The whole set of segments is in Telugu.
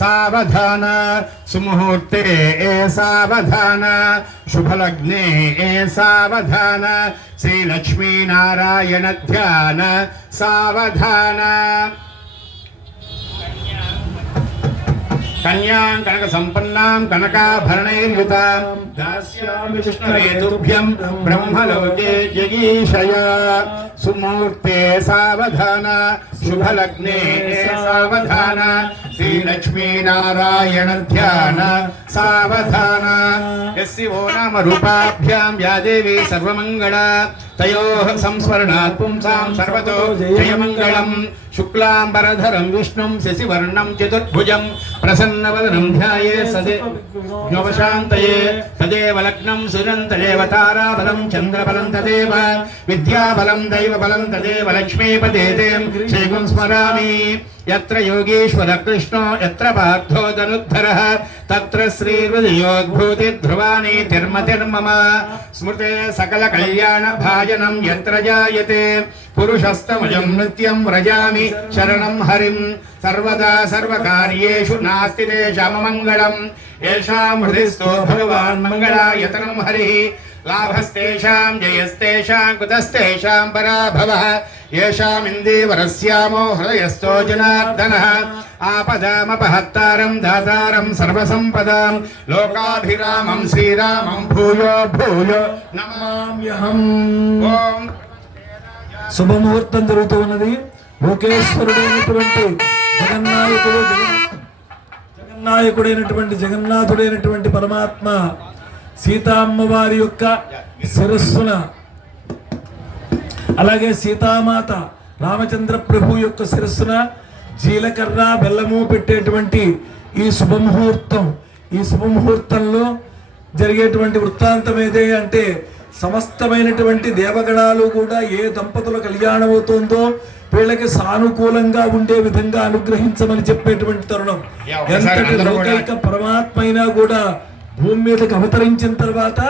सावधान सुमुहूर्ते सावधान शुभलग्ने सावधान श्रीलक्ष्मी नारायण ध्यान सावधान कन्यां कनक संपन्नां कनकाभरणैर्युतां दास्यामि कृष्णवेदुभ्यं ब्रह्मलोके जगीशया सुमुहूर्ते सावधान शुभलग्ने सावधान श्रीलक्ष्मी नारायण ध्यान सावधान यस्यो नाम रूपाभ्यां या देवी सर्वमंगला तयोः संस्मरणात् पुंसां सर्वतो जयमंगलम् शुक्लांबरधरं विष्णुं शशिवर्णं चतुर्भुजं प्रसन्नवदनं ध्यायेत् सदेवशान्तये तदेव लग्नं सुरन्तदेव ताराबलं चन्द्रबलं तदेव विद्याबलं दैवबलं तदेव लक्ष्मीपते श्रीगुं स्मरामि यत्र योगीश्वर कृष्णो यत्र पार्थो धनुद्धरः तत्र श्रीर्विजयोद्भूतिध्रुवाणि तिर्मतिर्मम स्मृते सकलकल्याणभाजनं यत्र जायते पुरुषस्तमजं नित्यं व्रजामि शरणं हरिं सर्वदा सर्वकार्येषु नास्ति तेषाममङ्गलम् येषां हृदिस्थो भगवान् मङ्गलायतनं हरिः लाभस्तेषां जयस्तेषां कुतस्तेषां पराभवः येषामिन्दीवरस्यामो हृदयस्थो जनार्दनः आपदामपहत्तारं दातारं सर्वसम्पदां लोकाभिरामं श्रीरामं भूयो भूयो नमाम्यहम्। ఓం శుభముహూర్తం జరుగుతూ ఉన్నది. లోకేశ్వరుడైనటువంటి జగన్నాథుడైనటువంటి పరమాత్మ సీతామ్మవారి యొక్క శిరస్సున, అలాగే సీతామాత రామచంద్ర ప్రభు యొక్క శిరస్సున జీలకర్ర బెల్లము పెట్టేటువంటి ఈ శుభముహూర్తంలో జరిగేటువంటి వృత్తాంతం ఏదే అంటే, సమస్తమైనటువంటి దేవగణాలు కూడా ఏ దంపతుల కళ్యాణం అవుతుందో వీళ్ళకి సానుకూలంగా ఉండే విధంగా అనుగ్రహించమని చెప్పేటువంటి తరుణం. ఎంతటి లోకైక పరమాత్మ అయినా కూడా భూమి మీదకి అవతరించిన తర్వాత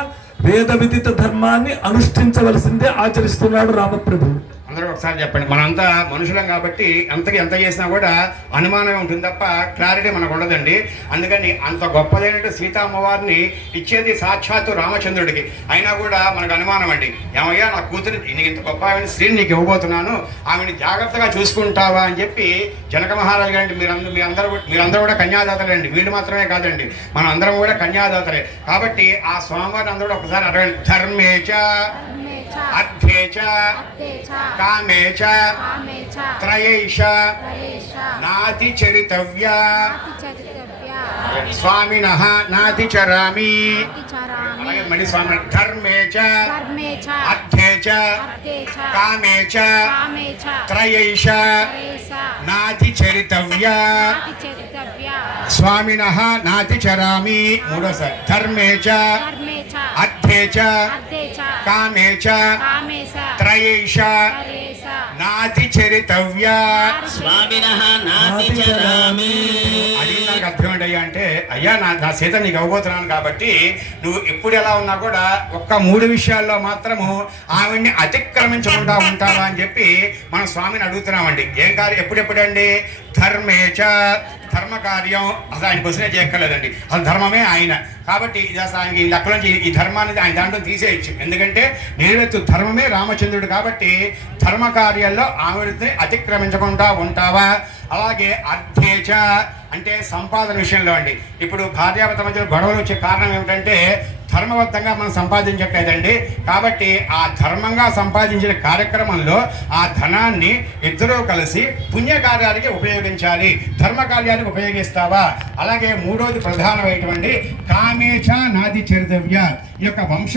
వేద విదిత ధర్మాన్ని అనుష్ఠించవలసిందే ఆచరిస్తున్నాడు రామప్రభు. అందరూ ఒకసారి చెప్పండి. మనంతా మనుషులం కాబట్టి అంతకి ఎంత చేసినా కూడా అనుమానమే ఉంటుంది తప్ప క్లారిటీ మనకు ఉండదండి. అందుకని అంత గొప్పదైనటువంటి సీతామ్మవారిని ఇచ్చేది సాక్షాత్తు రామచంద్రుడికి, అయినా కూడా మనకు అనుమానం అండి. ఏమయ్యా నా కూతురు నీకు ఇంత గొప్ప ఆమె స్త్రీని నీకు ఇవ్వబోతున్నాను, ఆమెను జాగ్రత్తగా చూసుకుంటావా అని చెప్పి జనక మహారాజు గారి మీరందరూ కూడా కన్యాదాతలే అండి. వీళ్ళు మాత్రమే కాదండి, మనం అందరం కూడా కన్యాదాతలే. కాబట్టి ఆ స్వామివారిని అందరూ ఒకసారి అడగండి. ధర్మేచ అర్థేచ కామేచ త్రయైష నాతి చరితవ్య స్వామినః నాతి చరామి. మళ్ళీ స్వామి ధర్మేచ అర్థేచ కామేచ త్రయైష నాతి చరితవ్య స్వామినః నాతి చరామి. మూడోసారి ధర్మేచ అర్థేచ కామేచ త్రయైష నాతి చరితవ్య స్వామినః నాతి చరామి. అది నాకు అర్థం ఏంటయ్యా అంటే, అయ్యా నా సీత నీకు ఇవ్వబోతున్నాను కాబట్టి నువ్వు ఎప్పుడు ఎలా ఉన్నా కూడా ఒక్క 3 విషయాల్లో మాత్రము ఆవిడ్ని అతిక్రమించకుండా ఉంటావా అని చెప్పి మనం స్వామిని అడుగుతున్నామండి. ఏం కార్యం ఎప్పుడెప్పుడండి? ధర్మేచ ధర్మ కార్యం అసలు ఆయన క్వశ్చనే చేయక్కర్లేదండి, అసలు ధర్మమే ఆయన. కాబట్టి ఇది అసలు ఆయనకి అక్కడ నుంచి ఈ ధర్మాన్ని ఆయన దాంట్లో తీసేయచ్చు. ఎందుకంటే నిలువెత్తు ధర్మమే రామచంద్రుడు కాబట్టి ధర్మ కార్యాల్లో ఆవిడని అతిక్రమించకుండా ఉంటావా. అలాగే అర్థేచ అంటే సంపాదన విషయంలో అండి. ఇప్పుడు భార్యాభర్త మధ్య గొడవలు వచ్చే కారణం ఏమిటంటే ధర్మబద్ధంగా మనం సంపాదించట్లేదండి. కాబట్టి ఆ ధర్మంగా సంపాదించిన కార్యక్రమంలో ఆ ధనాన్ని ఇద్దరూ కలిసి పుణ్యకార్యాలకి ఉపయోగించాలి, ధర్మ కార్యాలకు ఉపయోగిస్తావా. అలాగే మూడోది ప్రధానమైనటువంటి కామేచ నాది చరితవ్య, ఈ యొక్క వంశ